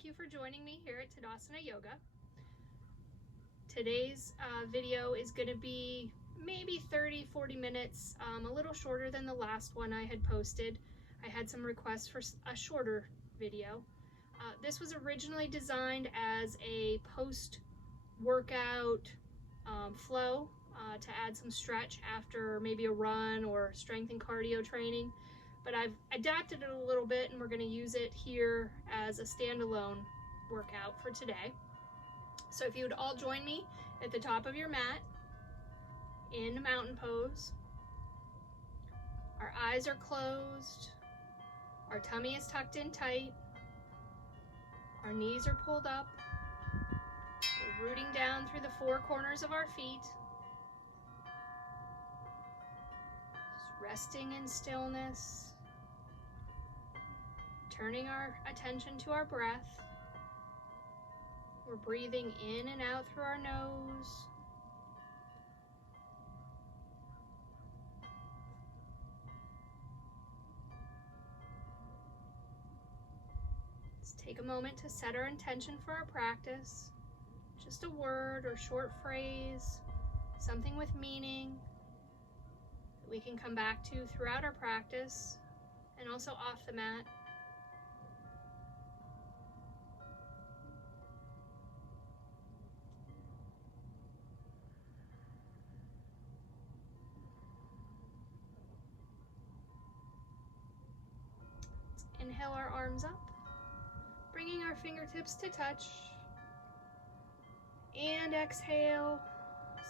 Thank you for joining me here at Tadasana Yoga. Today's video is going to be maybe 30-40 minutes, a little shorter than the last one I had posted. I had some requests for a shorter video. This was originally designed as a post-workout flow to add some stretch after maybe a run or strength and cardio training. But I've adapted it a little bit and we're going to use it here as a standalone workout for today. So if you would all join me at the top of your mat in mountain pose. Our eyes are closed, our tummy is tucked in tight, our knees are pulled up, we're rooting down through the four corners of our feet. Just resting in stillness. Turning our attention to our breath. We're breathing in and out through our nose. Let's take a moment to set our intention for our practice. Just a word or short phrase, something with meaning that we can come back to throughout our practice and also off the mat. Inhale our arms up, bringing our fingertips to touch. And exhale,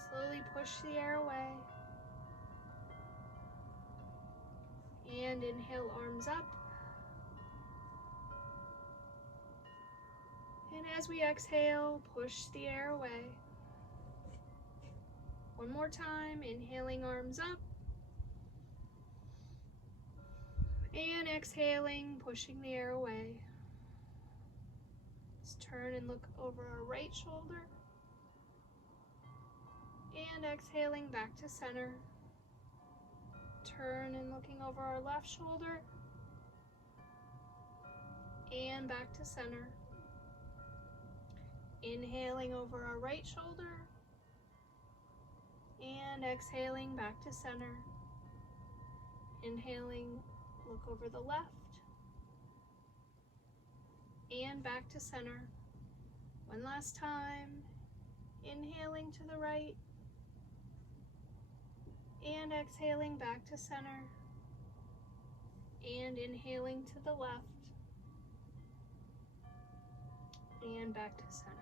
slowly push the air away. And inhale, arms up. And as we exhale, push the air away. One more time, inhaling, arms up. And exhaling, pushing the air away. Let's turn and look over our right shoulder. And exhaling back to center. Turn and looking over our left shoulder. And back to center. Inhaling over our right shoulder. And exhaling back to center. Inhaling, look over the left and back to center. One last time, inhaling to the right and exhaling back to center and inhaling to the left and back to center.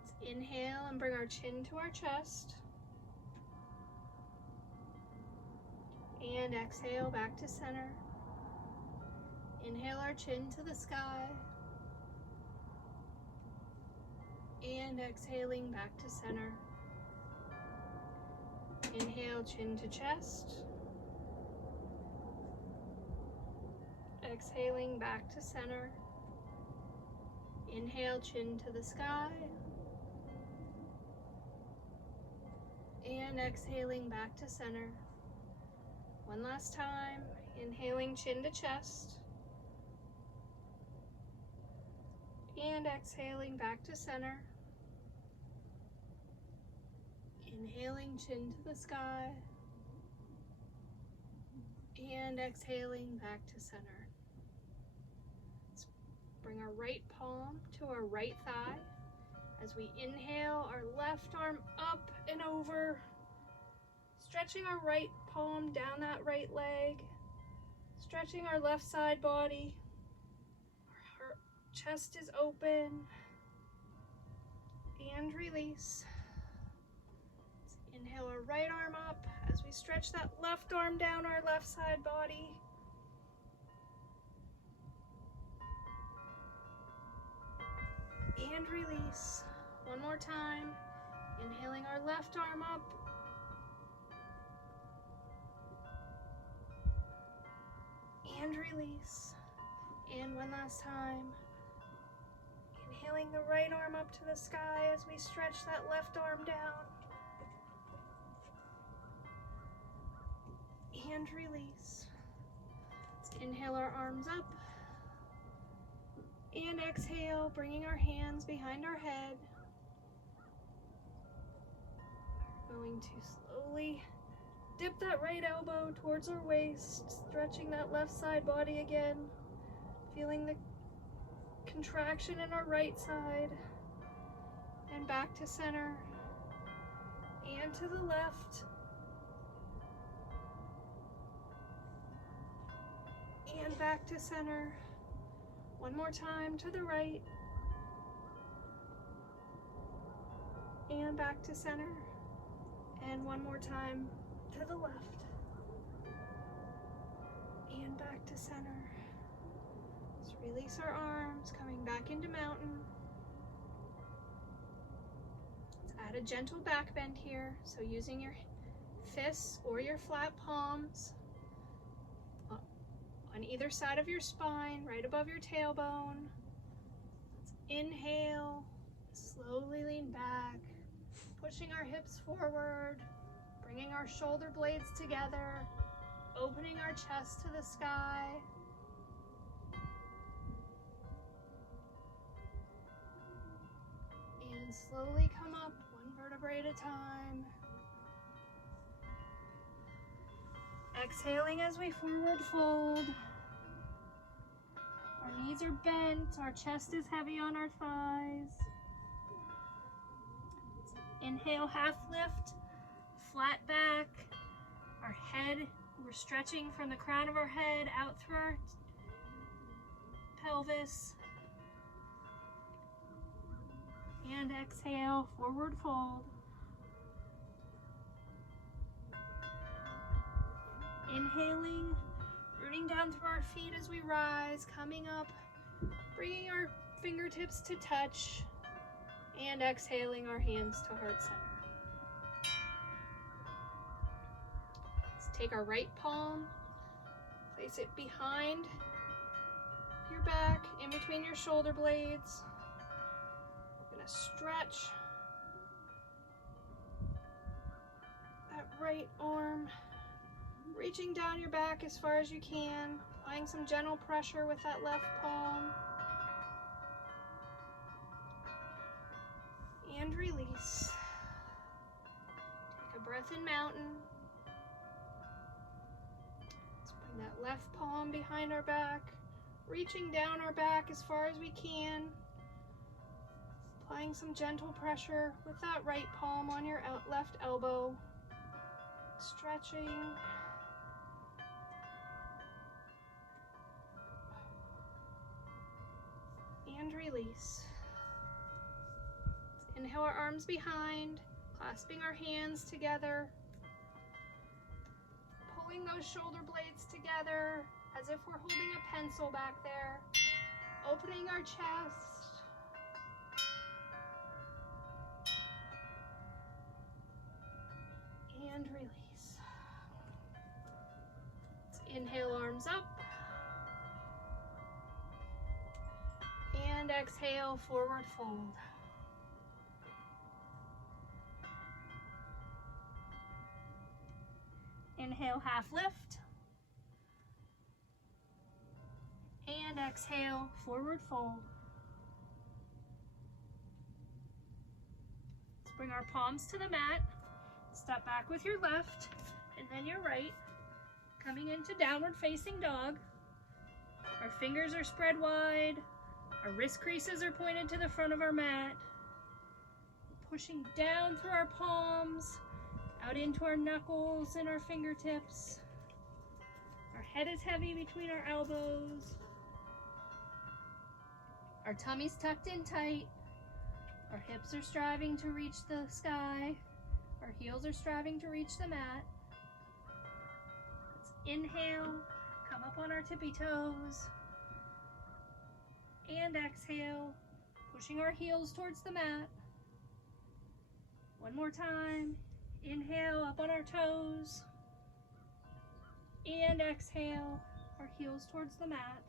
Let's inhale and bring our chin to our chest. And exhale back to center. Inhale our chin to the sky. And exhaling back to center. Inhale, chin to chest. Exhaling back to center. Inhale, chin to the sky. And exhaling back to center. One last time, inhaling chin to chest. And exhaling back to center. Inhaling chin to the sky. And exhaling back to center. Let's bring our right palm to our right thigh. As we inhale, our left arm up and over. Stretching our right palm down that right leg, stretching our left side body. Our chest is open and release. Let's inhale our right arm up as we stretch that left arm down our left side body. And release. One more time, inhaling our left arm up. And release. And one last time. Inhaling the right arm up to the sky as we stretch that left arm down. And release. Let's inhale our arms up. And exhale, bringing our hands behind our head. We're going to slowly dip that right elbow towards our waist, stretching that left side body again, feeling the contraction in our right side, and back to center, and to the left, and back to center. One more time to the right, and back to center, and one more time to the left, and back to center. Let's release our arms, coming back into mountain. Let's add a gentle back bend here, so using your fists or your flat palms on either side of your spine, right above your tailbone. Let's inhale, slowly lean back, pushing our hips forward, bringing our shoulder blades together, opening our chest to the sky. And slowly come up, one vertebrae at a time. Exhaling as we forward fold. Our knees are bent, our chest is heavy on our thighs. Inhale, half lift, flat back. Our head, we're stretching from the crown of our head out through our pelvis. And exhale, forward fold. Inhaling, rooting down through our feet as we rise, coming up, bringing our fingertips to touch, and exhaling our hands to heart center. Let's take our right palm, place it behind your back, in between your shoulder blades. We're gonna stretch that right arm, reaching down your back as far as you can, applying some gentle pressure with that left palm. And release. Take a breath in mountain. Let's bring that left palm behind our back, reaching down our back as far as we can, applying some gentle pressure with that right palm on your left elbow, stretching. And release. Let's inhale our arms behind, clasping our hands together, pulling those shoulder blades together as if we're holding a pencil back there, opening our chest. And release. Let's inhale, arms up. And exhale, forward fold. Inhale, half lift. And exhale, forward fold. Let's bring our palms to the mat. Step back with your left and then your right, coming into downward facing dog. Our fingers are spread wide. Our wrist creases are pointed to the front of our mat. Pushing down through our palms, out into our knuckles and our fingertips. Our head is heavy between our elbows. Our tummy's tucked in tight. Our hips are striving to reach the sky. Our heels are striving to reach the mat. Let's inhale, come up on our tippy toes. And exhale, pushing our heels towards the mat. One more time. Inhale, up on our toes. And exhale, our heels towards the mat.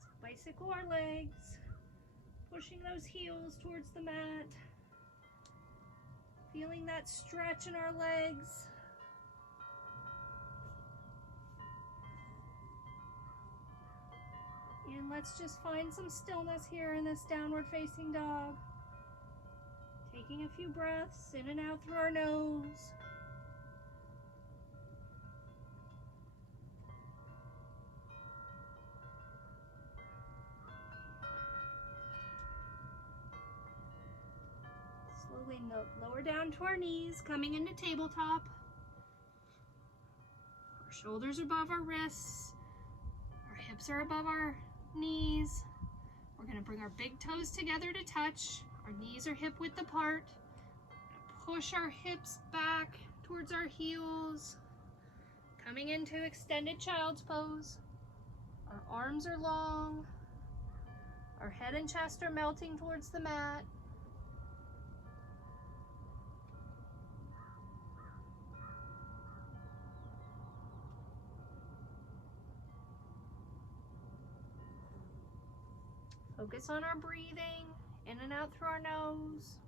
Let's bicycle our legs, pushing those heels towards the mat. Feeling that stretch in our legs. And let's just find some stillness here in this downward facing dog. Taking a few breaths in and out through our nose. Slowly lower down to our knees, coming into tabletop. Our shoulders are above our wrists. Our hips are above our knees. We're going to bring our big toes together to touch. Our knees are hip width apart. Push our hips back towards our heels. Coming into extended child's pose. Our arms are long. Our head and chest are melting towards the mat. Focus on our breathing, in and out through our nose.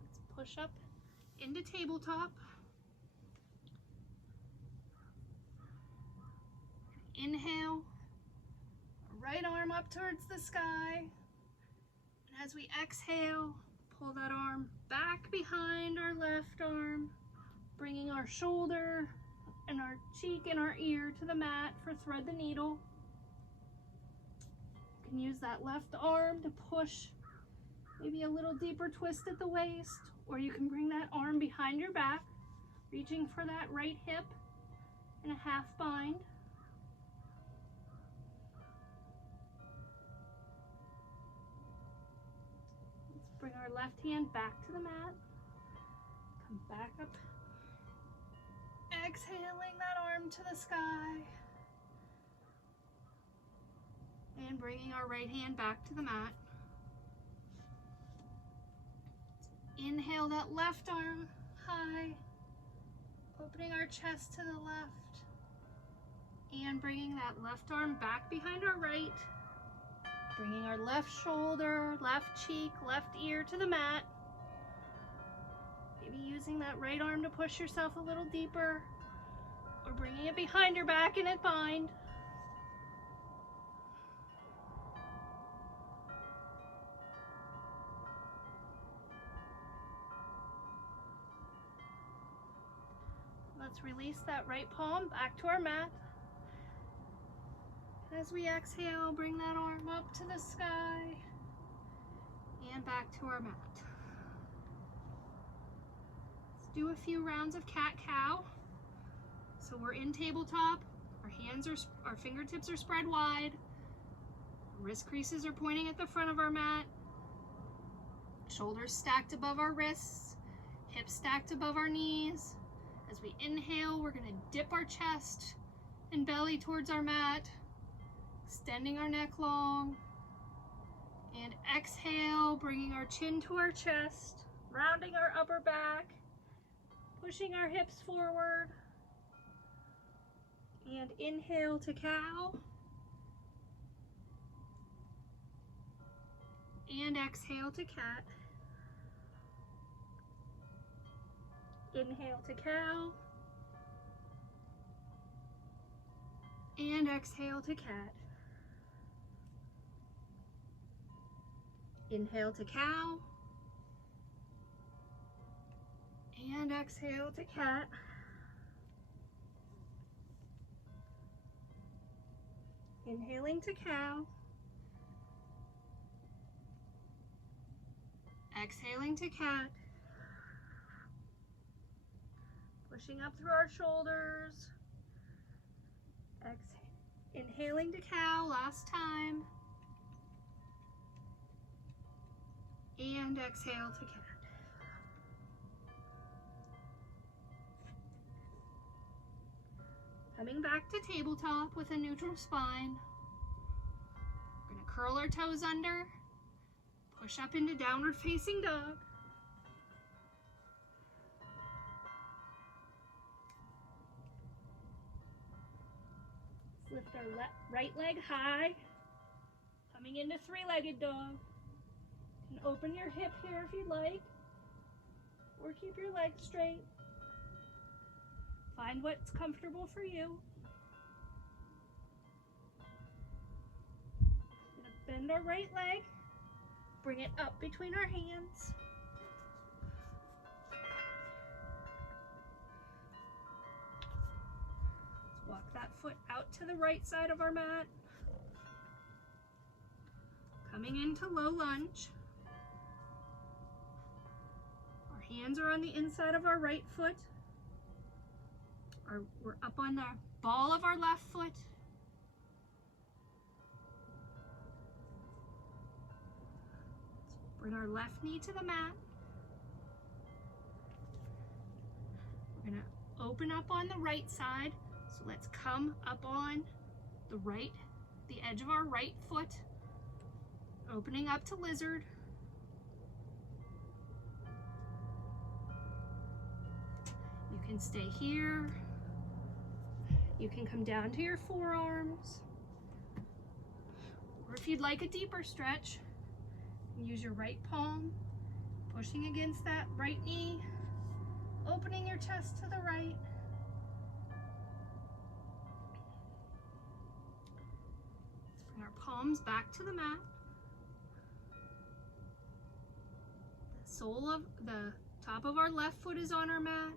Let's push up into tabletop. Inhale, right arm up towards the sky. And as we exhale, pull that arm back behind our left arm, bringing our shoulder and our cheek and our ear to the mat for thread the needle. You can use that left arm to push maybe a little deeper twist at the waist, or you can bring that arm behind your back, reaching for that right hip in a half bind. Bring our left hand back to the mat. Come back up. Exhaling that arm to the sky. And bringing our right hand back to the mat. Inhale that left arm high. Opening our chest to the left. And bringing that left arm back behind our right. Bringing our left shoulder, left cheek, left ear to the mat. Maybe using that right arm to push yourself a little deeper, or bringing it behind your back in a bind. Let's release that right palm back to our mat. As we exhale, bring that arm up to the sky and back to our mat. Let's do a few rounds of cat-cow. So we're in tabletop, our fingertips are spread wide, wrist creases are pointing at the front of our mat, shoulders stacked above our wrists, hips stacked above our knees. As we inhale, we're going to dip our chest and belly towards our mat, extending our neck long, and exhale, bringing our chin to our chest, rounding our upper back, pushing our hips forward, and inhale to cow, and exhale to cat, inhale to cow, and exhale to cat. Inhale to cow, and exhale to cat. Inhaling to cow, exhaling to cat, pushing up through our shoulders, inhaling to cow last time, and exhale to cat. Coming back to tabletop with a neutral spine. We're going to curl our toes under, push up into downward facing dog. Let's lift our right leg high, coming into three-legged dog. You can open your hip here if you'd like. or keep your legs straight. Find what's comfortable for you. Bend our right leg, bring it up between our hands. Let's walk that foot out to the right side of our mat. Coming into low lunge. Our hands are on the inside of our right foot. We're up on the ball of our left foot. Bring our left knee to the mat. We're gonna open up on the right side. So let's come up on the edge of our right foot, opening up to lizard. You can stay here. You can come down to your forearms. Or if you'd like a deeper stretch, use your right palm, pushing against that right knee, opening your chest to the right. Let's bring our palms back to the mat. The top of our left foot is on our mat.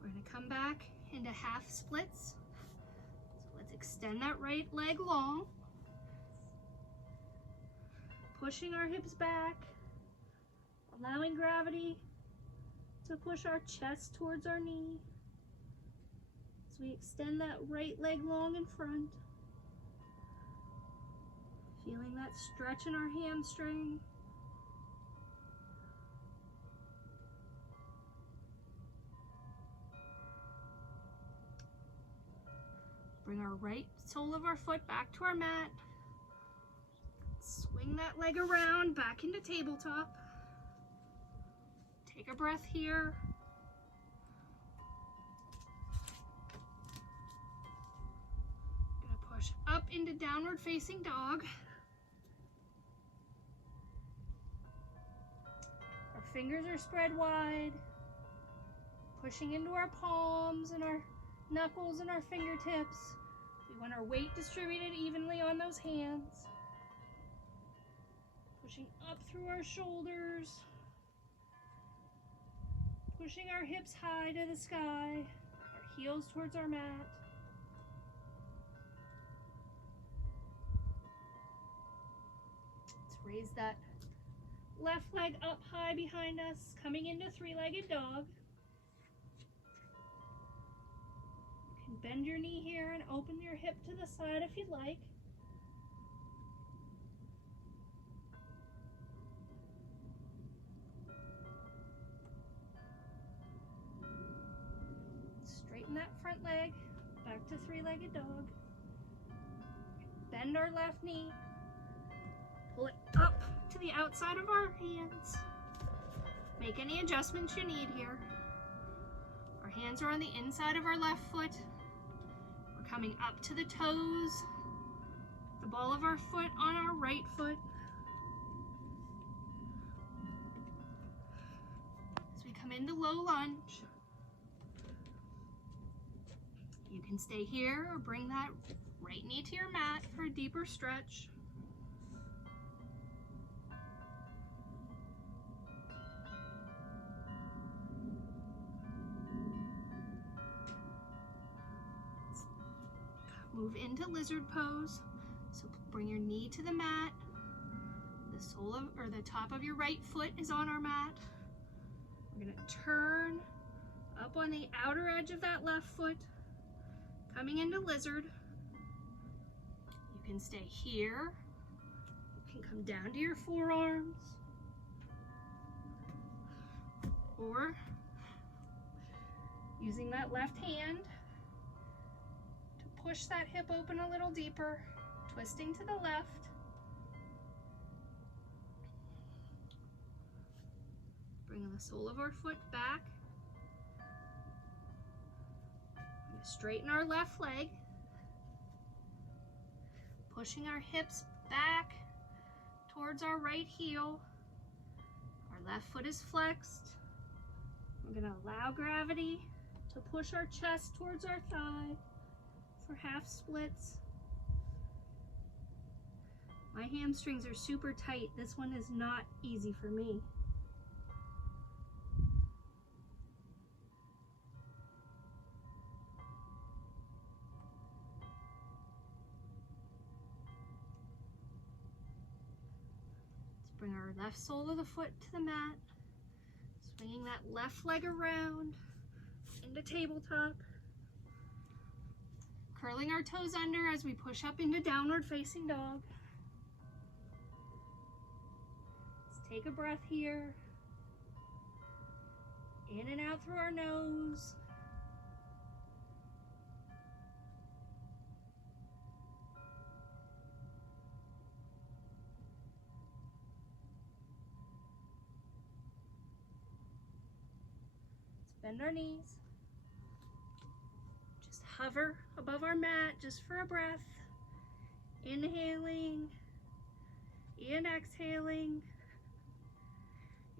We're going to come back into half splits. So let's extend that right leg long. Pushing our hips back, allowing gravity to push our chest towards our knee as we extend that right leg long in front. Feeling that stretch in our hamstring. Bring our right sole of our foot back to our mat. Swing that leg around back into tabletop. Take a breath here. Gonna push up into downward facing dog. Our fingers are spread wide, pushing into our palms and our knuckles and our fingertips. We want our weight distributed evenly on those hands. Pushing up through our shoulders. Pushing our hips high to the sky. Our heels towards our mat. Let's raise that left leg up high behind us, coming into three-legged dog. You can bend your knee here and open your hip to the side if you'd like. Straighten that front leg, back to three-legged dog. Bend our left knee. Pull it up to the outside of our hands. Make any adjustments you need here. Our hands are on the inside of our left foot. We're coming up to the toes. The ball of our foot on our right foot. As we come into low lunge. You can stay here or bring that right knee to your mat for a deeper stretch. Move into lizard pose. So bring your knee to the mat. The sole of, or the top of your right foot is on our mat. We're going to turn up on the outer edge of that left foot, coming into lizard. You can stay here. You can come down to your forearms. Or using that left hand to push that hip open a little deeper, twisting to the left. Bring the sole of our foot back. Straighten our left leg. Pushing our hips back towards our right heel. Our left foot is flexed. We're gonna allow gravity to push our chest towards our thigh for half splits. My hamstrings are super tight. This one is not easy for me. Let's bring our left sole of the foot to the mat, swinging that left leg around into tabletop. Curling our toes under as we push up into downward facing dog. Take a breath here, in and out through our nose. Let's bend our knees. Just hover above our mat just for a breath. Inhaling and exhaling.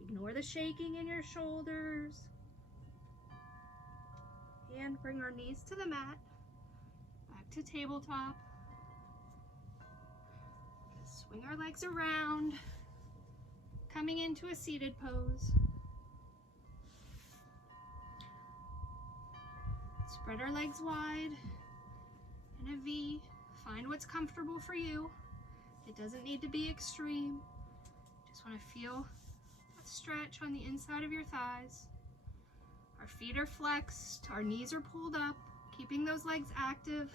Ignore the shaking in your shoulders. And bring our knees to the mat. Back to tabletop. Swing our legs around. Coming into a seated pose. Spread our legs wide in a V. Find what's comfortable for you. It doesn't need to be extreme. Just want to feel stretch on the inside of your thighs. Our feet are flexed, our knees are pulled up, keeping those legs active.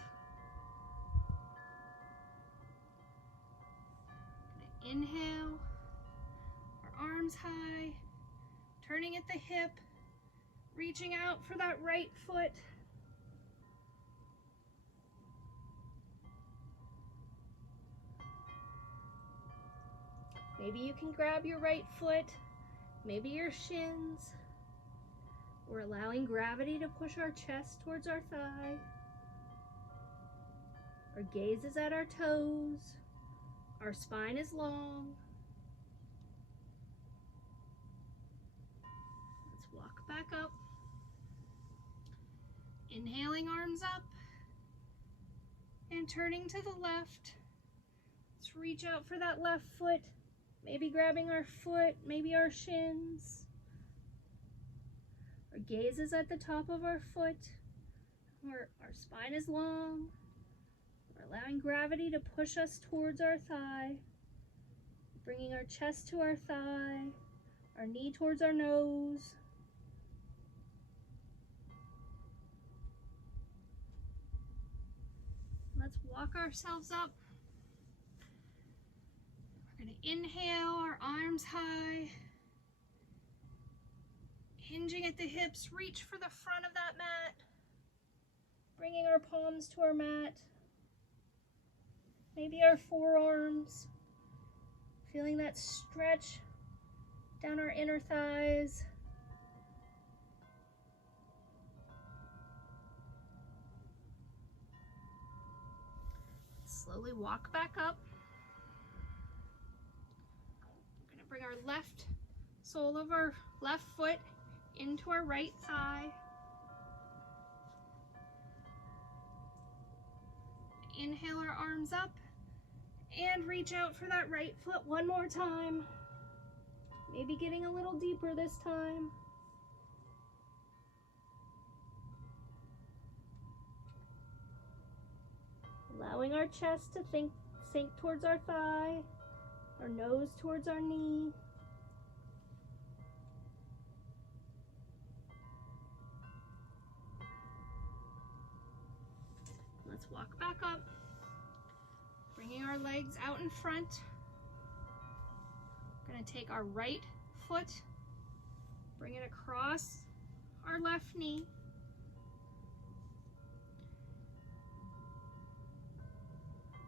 Inhale, our arms high, turning at the hip, reaching out for that right foot. Maybe you can grab your right foot, maybe your shins. We're allowing gravity to push our chest towards our thigh. Our gaze is at our toes. Our spine is long. Let's walk back up. Inhaling, arms up. And turning to the left. Let's reach out for that left foot. Maybe grabbing our foot, maybe our shins. Our gaze is at the top of our foot. Our spine is long. We're allowing gravity to push us towards our thigh. Bringing our chest to our thigh, our knee towards our nose. Let's walk ourselves up. We're going to inhale, our arms high. Hinging at the hips, reach for the front of that mat. Bringing our palms to our mat. Maybe our forearms. Feeling that stretch down our inner thighs. Slowly walk back up. We're going to bring our left sole of our left foot into our right thigh. Inhale our arms up and reach out for that right foot one more time. Maybe getting a little deeper this time. Allowing our chest to sink towards our thigh, our nose towards our knee. Let's walk back up, bringing our legs out in front. We're going to take our right foot, bring it across our left knee.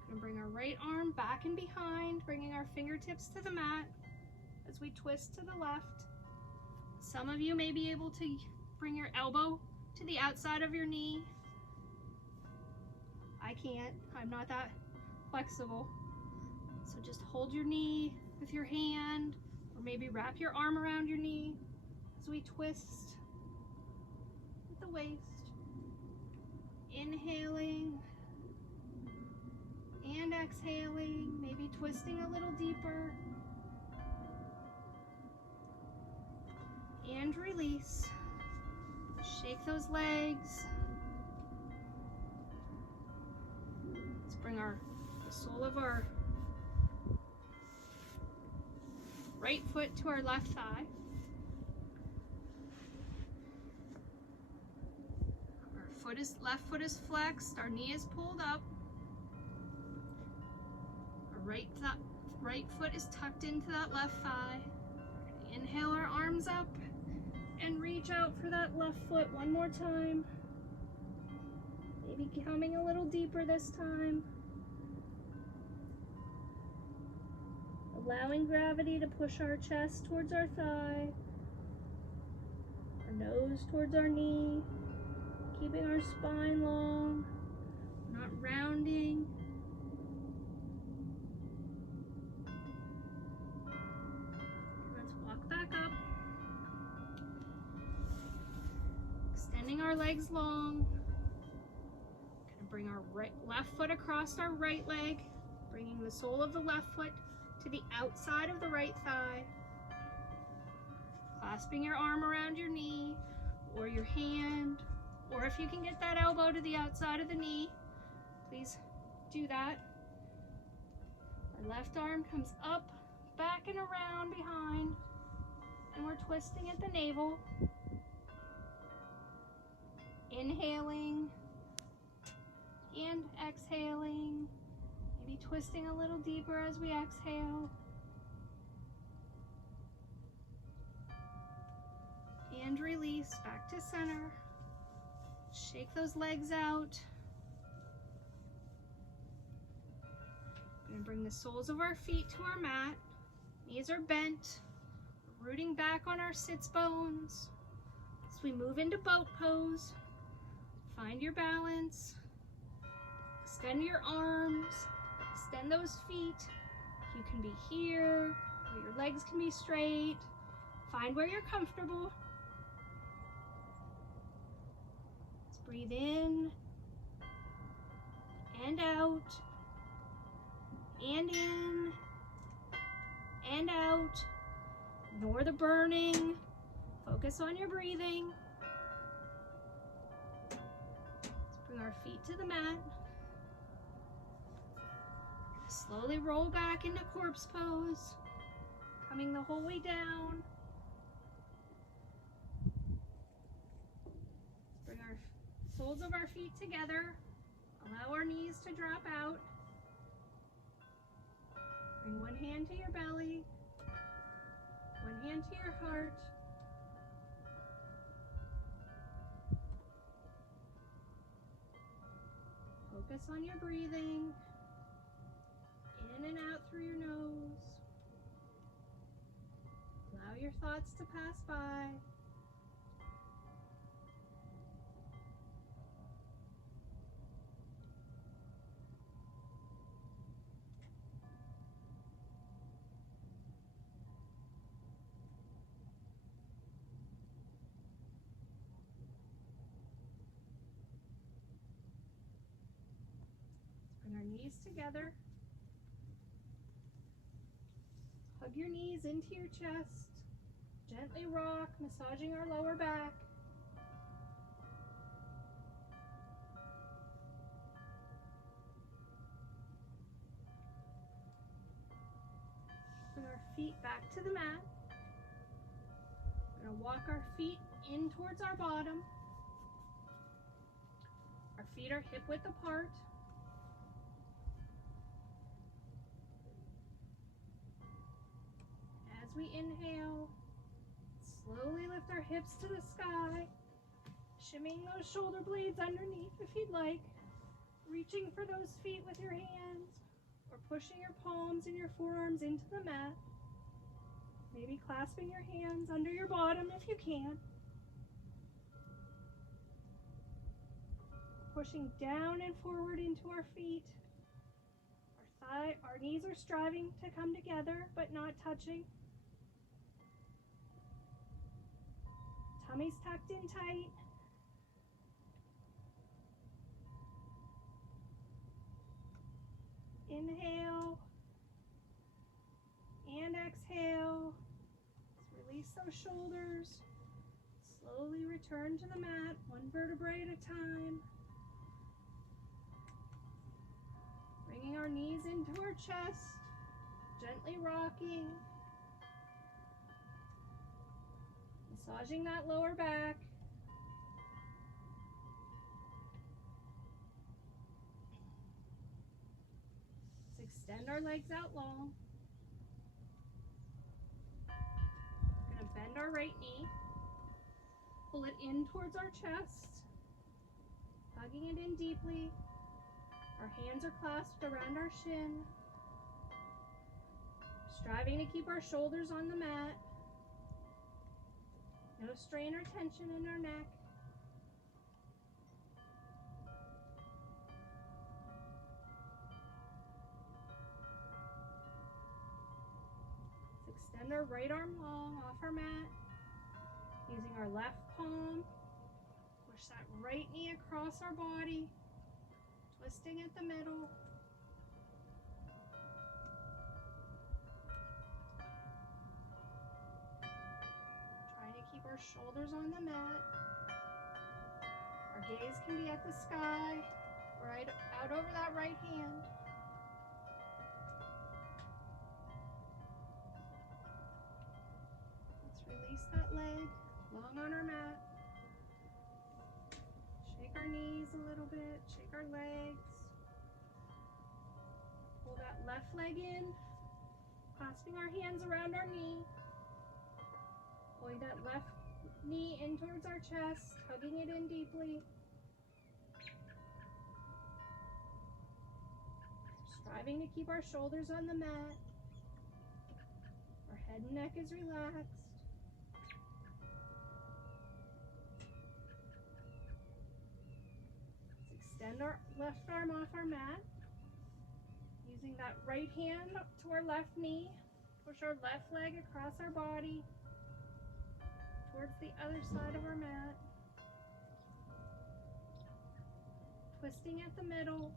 We're going to bring our right arm back and behind, bringing our fingertips to the mat as we twist to the left. Some of you may be able to bring your elbow to the outside of your knee. I can't, I'm not that flexible. So just hold your knee with your hand, or maybe wrap your arm around your knee as we twist. waist. Inhaling and exhaling, maybe twisting a little deeper. And release. Shake those legs. Let's bring the sole of our right foot to our left thigh. Left foot is flexed, our knee is pulled up. Our right foot is tucked into that left thigh. Inhale our arms up and reach out for that left foot one more time. Maybe coming a little deeper this time. Allowing gravity to push our chest towards our thigh, our nose towards our knee. Keeping our spine long, not rounding. Let's walk back up. Extending our legs long. Gonna bring our left foot across our right leg, bringing the sole of the left foot to the outside of the right thigh. Clasping your arm around your knee or your hand. Or if you can get that elbow to the outside of the knee, please do that. Our left arm comes up, back and around behind, and we're twisting at the navel. Inhaling and exhaling, maybe twisting a little deeper as we exhale. And release back to center. Shake those legs out. We're going to bring the soles of our feet to our mat. Knees are bent. We're rooting back on our sits bones. As we move into boat pose, find your balance. Extend your arms. Extend those feet. You can be here, or your legs can be straight. Find where you're comfortable. Breathe in and out, and in and out. Ignore the burning. Focus on your breathing. Let's bring our feet to the mat. Slowly roll back into corpse pose, coming the whole way down. Soles of our feet together. Allow our knees to drop out. Bring one hand to your belly, one hand to your heart. Focus on your breathing, in and out through your nose. Allow your thoughts to pass by. Our knees together. Hug your knees into your chest. Gently rock, massaging our lower back. Bring our feet back to the mat. We're going to walk our feet in towards our bottom. Our feet are hip width apart. As we inhale, slowly lift our hips to the sky, shimmying those shoulder blades underneath if you'd like, reaching for those feet with your hands, or pushing your palms and your forearms into the mat, maybe clasping your hands under your bottom if you can. Pushing down and forward into our feet. Our knees are striving to come together, but not touching. Tummy's tucked in tight. Inhale and exhale. Let's release those shoulders. Slowly return to the mat, one vertebrae at a time. Bringing our knees into our chest, gently rocking. Massaging that lower back. Let's extend our legs out long. We're going to bend our right knee. Pull it in towards our chest. Hugging it in deeply. Our hands are clasped around our shin. Striving to keep our shoulders on the mat. No strain or tension in our neck. Let's extend our right arm long off our mat. Using our left palm, push that right knee across our body, twisting at the middle. Keep our shoulders on the mat. Our gaze can be at the sky, right out over that right hand. Let's release that leg, long on our mat. Shake our knees a little bit, shake our legs. Pull that left leg in, clasping our hands around our knee. Pulling that left knee in towards our chest, hugging it in deeply. Striving to keep our shoulders on the mat. Our head and neck is relaxed. Let's extend our left arm off our mat. Using that right hand up to our left knee. Push our left leg across our body. Towards the other side of our mat. Twisting at the middle.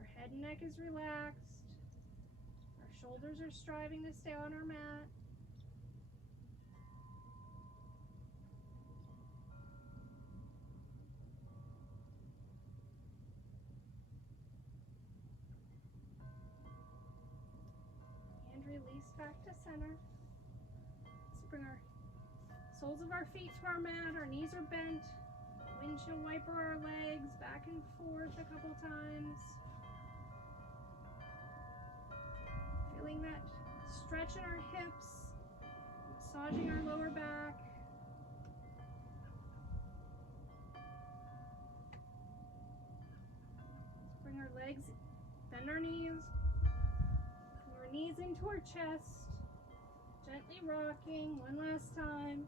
Our head and neck is relaxed. Our shoulders are striving to stay on our mat. And release back to center. Bring our soles of our feet to our mat, our knees are bent, windshield wiper our legs back and forth a couple times. Feeling that stretch in our hips, massaging our lower back. Let's bring our legs, bend our knees, bring our knees into our chest. Gently rocking one last time.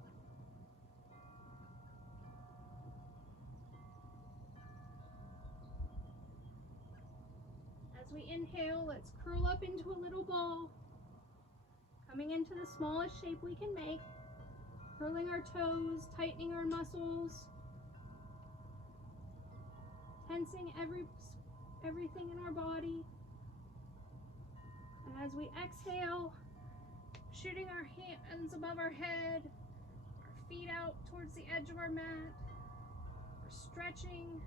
As we inhale, let's curl up into a little ball. Coming into the smallest shape we can make. Curling our toes, tightening our muscles. Tensing everything in our body. And as we exhale, shooting our hands above our head, our feet out towards the edge of our mat. We're stretching.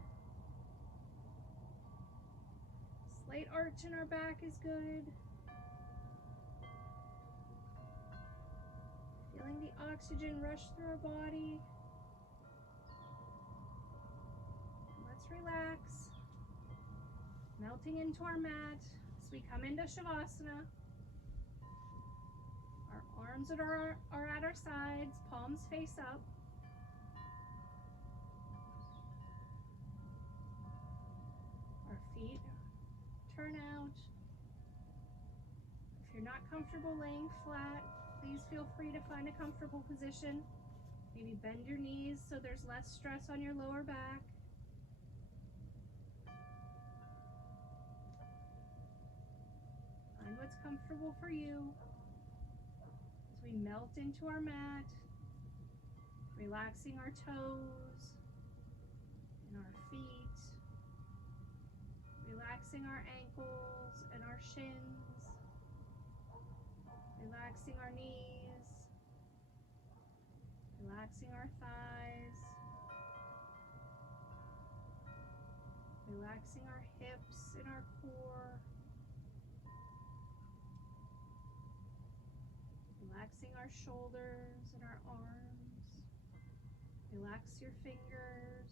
Slight arch in our back is good. Feeling the oxygen rush through our body. Let's relax. Melting into our mat as we come into Shavasana. Arms are at our sides, palms face up. Our feet turn out. If you're not comfortable laying flat, please feel free to find a comfortable position. Maybe bend your knees so there's less stress on your lower back. Find what's comfortable for you. We melt into our mat, relaxing our toes and our feet. Relaxing our ankles and our shins. Relaxing our knees. Relaxing our thighs. Relaxing our hips and our core. Relaxing our shoulders and our arms. Relax your fingers.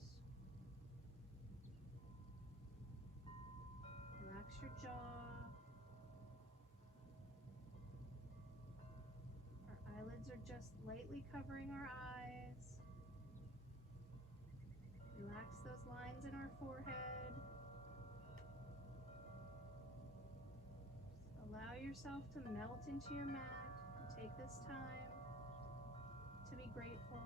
Relax your jaw. Our eyelids are just lightly covering our eyes. Relax those lines in our forehead. Just allow yourself to melt into your mat and take this time to be grateful.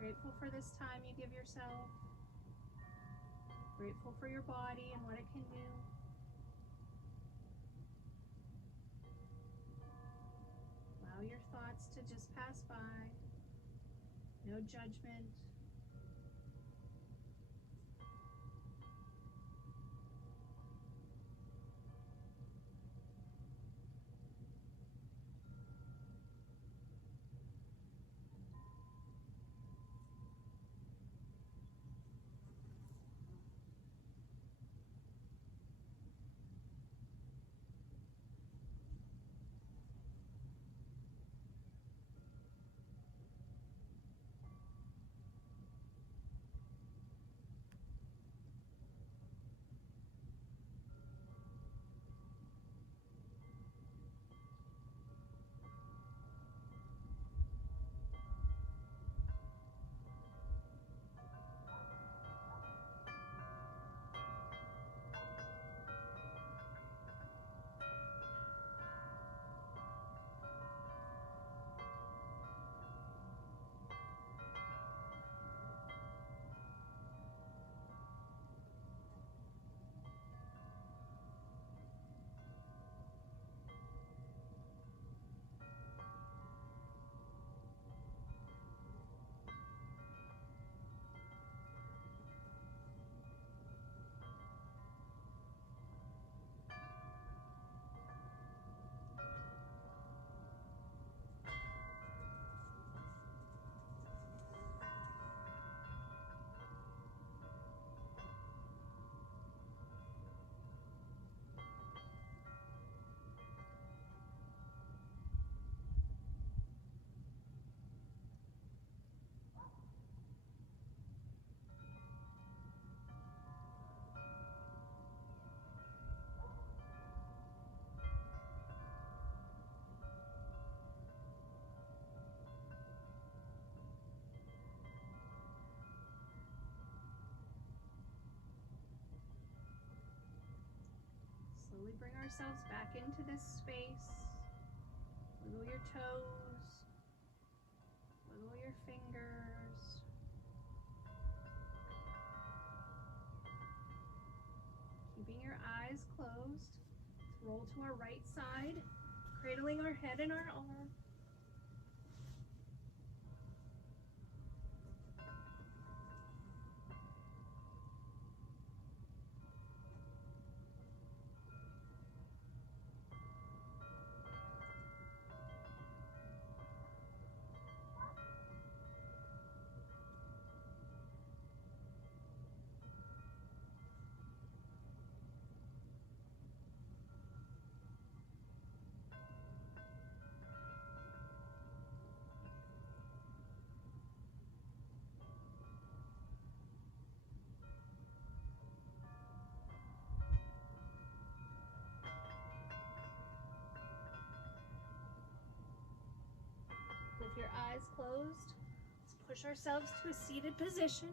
Grateful for this time you give yourself. Grateful for your body and what it can do. Allow your thoughts to just pass by. No judgment. Slowly bring ourselves back into this space. Wiggle your toes. Wiggle your fingers. Keeping your eyes closed. Let's roll to our right side, cradling our head in our arm. With your eyes closed, let's push ourselves to a seated position.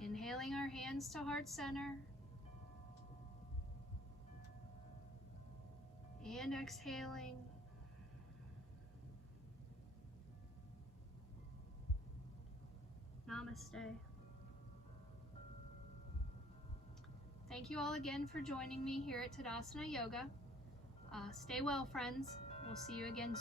Inhaling our hands to heart center. And exhaling. Namaste. Thank you all again for joining me here at Tadasana Yoga. Stay well, friends. We'll see you again soon.